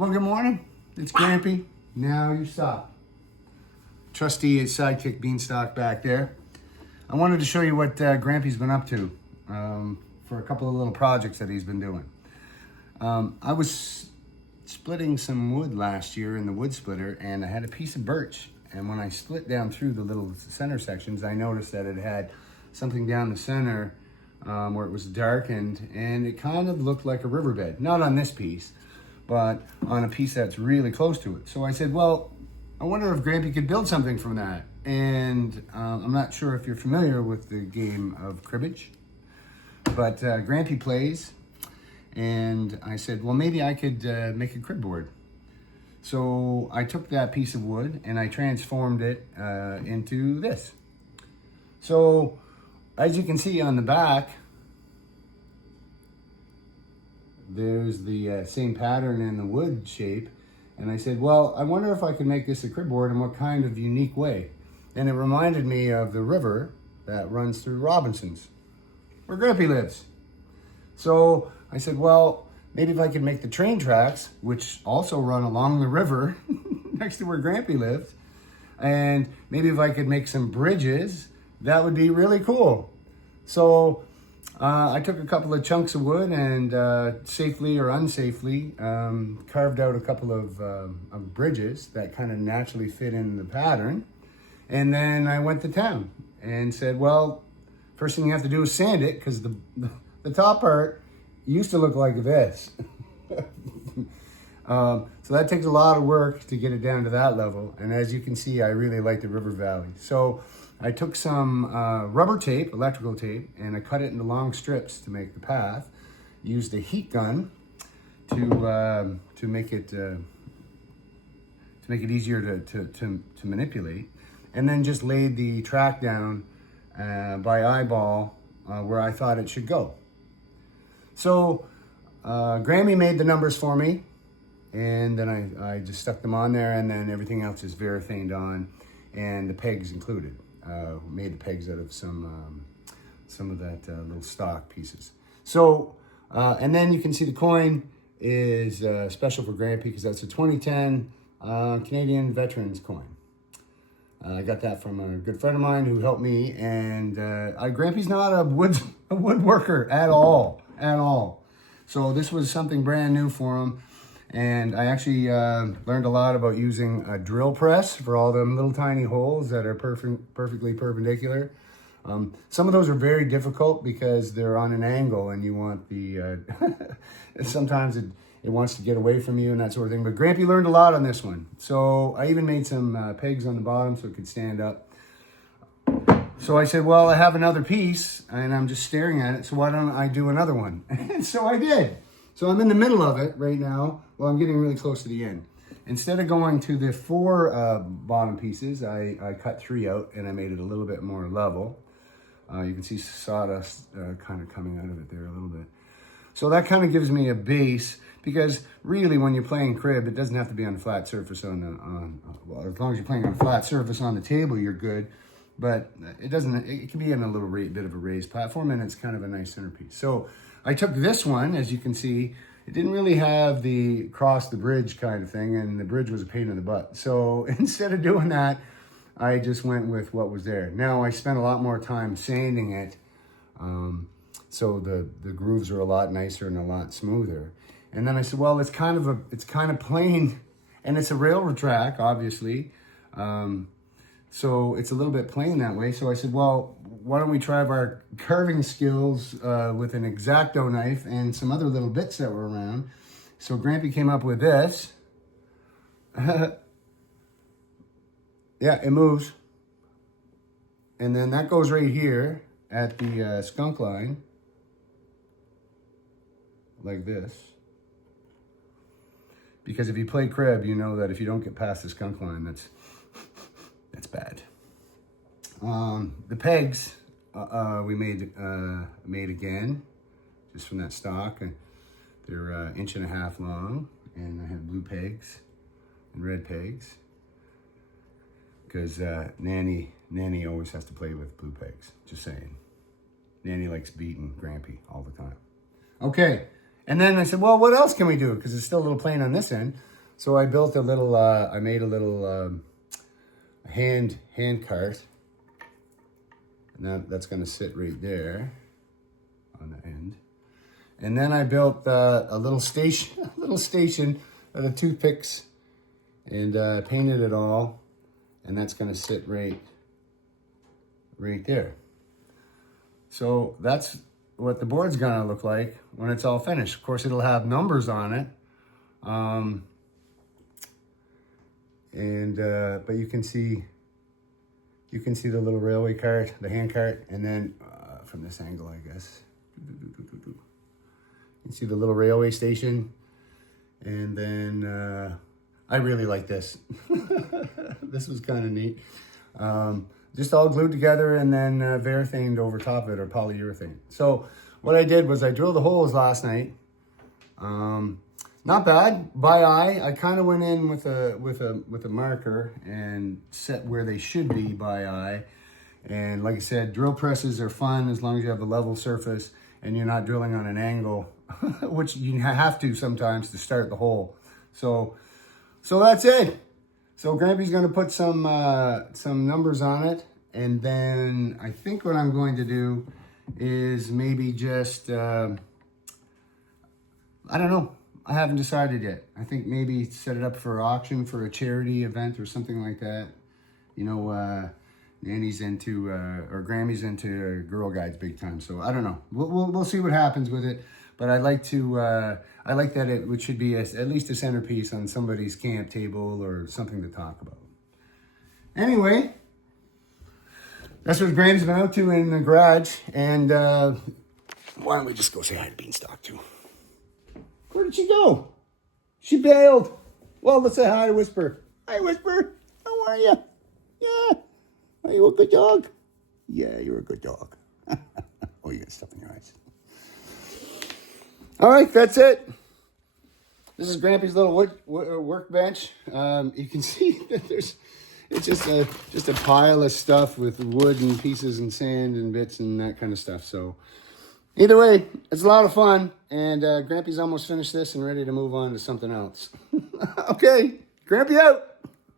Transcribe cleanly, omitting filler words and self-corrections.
Well, good morning. It's Grampy. Now you stop. Trusty sidekick Beanstalk back there. I wanted to show you what Grampy's been up to for a couple of little projects that he's been doing. I was splitting some wood last year in the wood splitter, and I had a piece of birch. And when I split down through the little center sections, I noticed that it had something down the center where it was darkened, and it kind of looked like a riverbed. Not on this piece, but on a piece that's really close to it. So I said, well, I wonder if Grampy could build something from that. And I'm not sure if you're familiar with the game of cribbage, but Grampy plays. And I said, well, maybe I could make a crib board. So I took that piece of wood and I transformed it into this. So as you can see on the back, there's the same pattern in the wood shape. And I said, well, I wonder if I could make this a crib board in what kind of unique way. And it reminded me of the river that runs through Robinson's, where Grampy lives. So I said, well, maybe if I could make the train tracks, which also run along the river next to where Grampy lives, and maybe if I could make some bridges, that would be really cool. So I took a couple of chunks of wood and safely or unsafely carved out a couple of bridges that kind of naturally fit in the pattern. And then I went to town and said, well, first thing you have to do is sand it, because the top part used to look like this. So that takes a lot of work to get it down to that level. And as you can see, I really like the river valley. So I took some rubber tape, electrical tape, and I cut it into long strips to make the path. Used a heat gun to make it easier to manipulate, and then just laid the track down by eyeball where I thought it should go. So Grampy made the numbers for me, and then I just stuck them on there, and then everything else is variphaned on, and the pegs included. Made the pegs out of some of that little stock pieces. So, and then you can see the coin is special for Grampy because that's a 2010 Canadian Veterans coin. I got that from a good friend of mine who helped me, and Grampy's not a woodworker at all. So this was something brand new for him. And I actually learned a lot about using a drill press for all them little tiny holes that are perfectly perpendicular. Some of those are very difficult because they're on an angle, and you want the, sometimes it wants to get away from you and that sort of thing. But Grampy learned a lot on this one. So I even made some pegs on the bottom so it could stand up. So I said, well, I have another piece and I'm just staring at it, so why don't I do another one? And so I did. So I'm in the middle of it right now. Well, I'm getting really close to the end. Instead of going to the 4 bottom pieces, I cut 3 out and I made it a little bit more level. You can see sawdust kind of coming out of it there a little bit. So that kind of gives me a base, because really when you're playing crib, it doesn't have to be on a flat surface well, as long as you're playing on a flat surface on the table, you're good. But it can be in a little bit of a raised platform, and it's kind of a nice centerpiece. So I took this one, as you can see, it didn't really have the cross the bridge kind of thing, and the bridge was a pain in the butt. So instead of doing that, I just went with what was there. Now I spent a lot more time sanding it, so the grooves are a lot nicer and a lot smoother. And then I said, well, it's kind of plain, and it's a railroad track, obviously. So it's a little bit plain that way. So I said, well, why don't we try our carving skills with an X-Acto knife and some other little bits that were around. So Grampy came up with this. Yeah, it moves. And then that goes right here at the skunk line, like this. Because if you play crib, you know that if you don't get past the skunk line, that's bad. The pegs we made again, just from that stock. They're 1.5 inches long, and I have blue pegs and red pegs, because Nanny always has to play with blue pegs. Just saying. Nanny likes beating Grampy all the time. Okay, And then I said, well, what else can we do? Because it's still a little plain on this end. So I built a little, I made a little hand cart. And that's going to sit right there on the end. And then I built a little station of the toothpicks and painted it all. And that's going to sit right there. So that's what the board's going to look like when it's all finished. Of course, it'll have numbers on it. But you can see the little railway cart, the hand cart, and then from this angle, I guess. You can see the little railway station. And then I really like this. This was kind of neat. Just all glued together and then varathaned over top of it, or polyurethane. So what I did was I drilled the holes last night. Not bad, by eye. I kind of went in with a marker and set where they should be by eye. And like I said, drill presses are fun as long as you have a level surface and you're not drilling on an angle, which you have to sometimes to start the hole. So that's it. So Grampy's going to put some numbers on it, and then I think what I'm going to do is maybe just I don't know. I haven't decided yet. I think maybe set it up for auction for a charity event or something like that. You know, Nanny's into or Grammy's into Girl Guides big time. So I don't know. We'll see what happens with it. But I like that it should be at least a centerpiece on somebody's camp table or something to talk about. Anyway, that's what Graham's been up to in the garage. And why don't we just go say hi to Beanstalk too? Where did she go? She bailed. Well, let's say hi to Whisper. Hi, Whisper. How are you? Yeah. Are you a good dog? Yeah, you're a good dog. Oh, you got stuff in your eyes. All right, that's it. This is Grampy's little workbench. You can see that it's just a pile of stuff with wood and pieces and sand and bits and that kind of stuff. So either way, it's a lot of fun. And Grampy's almost finished this and ready to move on to something else. Okay, Grampy out.